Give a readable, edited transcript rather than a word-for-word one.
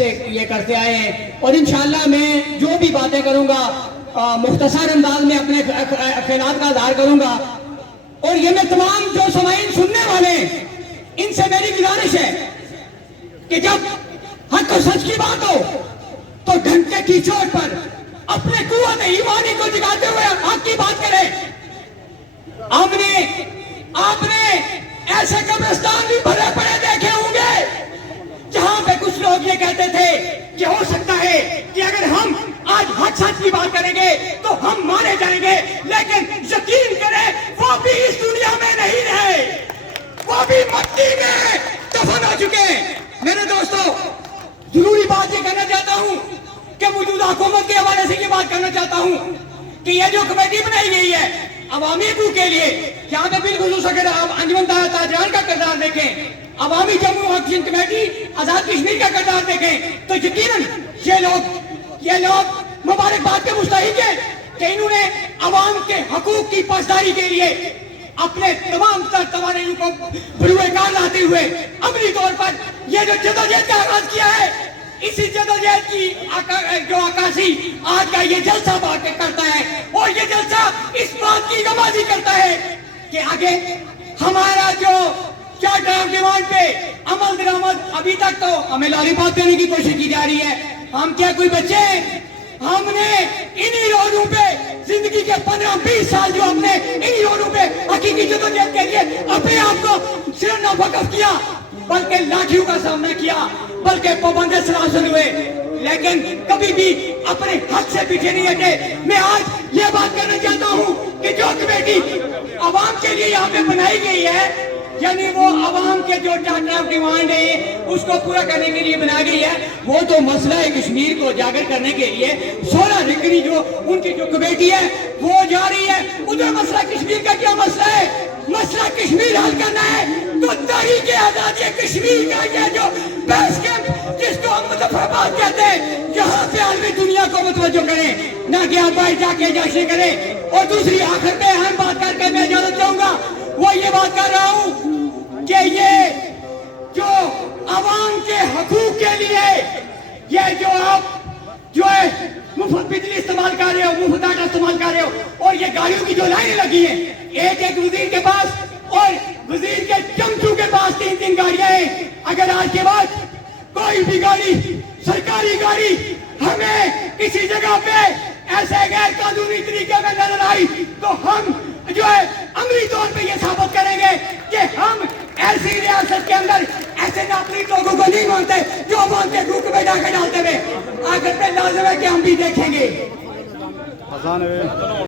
سے یہ کرتے آئے ہیں، اور انشاءاللہ میں جو بھی باتیں کروں گا مختصر انداز میں اپنے خیالات کا اظہار کروں گا. اور یہ میں تمام جو سامعین سننے والے ہیں ان سے میری گزارش ہے کہ جب حق و سچ کی بات ہو تو ڈنکے کی چوٹ پر اپنے قوت ایمانی کو جگاتے ہوئے حق کی بات کرے. آپ نے ایسے قبرستان بھی بھرے پڑے دیکھے ہوں گے جہاں پہ کچھ لوگ یہ کہتے تھے کہ ہو سکتا ہے کہ اگر ہم آج حق سچ کی بات کریں گے تو ہم مارے جائیں گے، لیکن یقین کریں وہ بھی اس دنیا میں نہیں رہے، وہ بھی مٹی میں دفن ہو چکے. میرے دوستو، ضروری بات یہ کہنا چاہتا ہوں کہ موجودہ حکومت کے حوالے سے یہ بات کرنا چاہتا ہوں کہ یہ جو کمیٹی بنائی گئی ہے عوامی حقوق کے لیے، یہاں پہ بالخصوص اگر آپ انجمن تاجران کا کردار دیکھیں، عوامی جموں ایکشن کمیٹی آزاد کشمیر کا کردار دیکھیں، تو یقیناً یہ لوگ مبارکباد کے مستحق ہیں کہ انہوں نے عوام کے حقوق کی پاسداری کے لیے اپنے تمام تر توانائیوں کو بروئے کار لاتے ہوئے عملی طور پر یہ جو جدوجہد کا آغاز کیا ہے، اسی جدوجہد کی جو عکاسی آج کا یہ جلسہ بات کرتا ہے، اور یہ جلسہ اس بات کی گواہی کرتا ہے کہ آگے ہمارا جو چارٹر آف ڈیمانڈ پہ عمل درآمد ابھی تک تو ہمیں لالی پاپ کرنے کی کوشش کی جا رہی ہے. ہم کیا کوئی بچے ہیں؟ ہم نے انہی روڈوں پہ زندگی کے 15-20 سال جو ہم نے انہی روڈوں پہ حقیقی جدوجہد کے لیے اپنے آپ کو صرف نہ وقف کیا بلکہ لاٹھیوں کا سامنا کیا، بلکہ پابند سلاسل ہوئے، لیکن کبھی بھی اپنے حق سے پیچھے نہیں ہٹے. میں آج یہ بات کرنا چاہتا ہوں کہ جو کمیٹی عوام کے لیے یہاں پہ بنائی گئی ہے، یعنی وہ عوام کے جو چارٹر آف ڈیمانڈ ہے اس کو پورا کرنے کے لیے بنا گئی ہے، وہ تو مسئلہ کشمیر کو اجاگر کرنے کے لیے 16 رکنی جو ان کی جو کمیٹی ہے وہ جا رہی ہے. ادھر مسئلہ کشمیر کا کیا مسئلہ ہے؟ مسئلہ کشمیر حل کرنا ہے تو تحریک آزادی کشمیر کا یہ جو بیس کیمپ جس کو ہم مظفر آباد کہتے ہیں، یہاں سے عالمی دنیا کو متوجہ کریں، نہ کہ آپ باہر جا کے جشن کریں. اور دوسری آخر پہ اہم بات کر کے میں اجازت چاہوں گا، وہ یہ بات کر رہا ہوں کہ یہ جو عوام کے حقوق کے لیے یہ جو آپ جو ہے مفت بجلی استعمال کر رہے ہو، مفت ڈاٹا استعمال کر رہے ہو، اور یہ گاڑیوں کی جو لائنیں لگی ہیں، ایک وزیر کے پاس اور وزیر کے چمچوں کے پاس 3 گاڑیاں ہیں. اگر آج کے بعد کوئی بھی گاڑی، سرکاری گاڑی ہمیں کسی جگہ پہ ایسے غیر قانونی طریقے میں نظر آئی تو ہم جو ہے عملی طور پہ یہ ثابت کریں گے کہ ہم ایسی ریاست کے اندر ایسے ناپلیت لوگوں کو نہیں مانتے جو عوام کے حقوق میں ڈاکے ڈالتے ہوئے. آخر پہ لازم ہے کہ ہم بھی دیکھیں گے.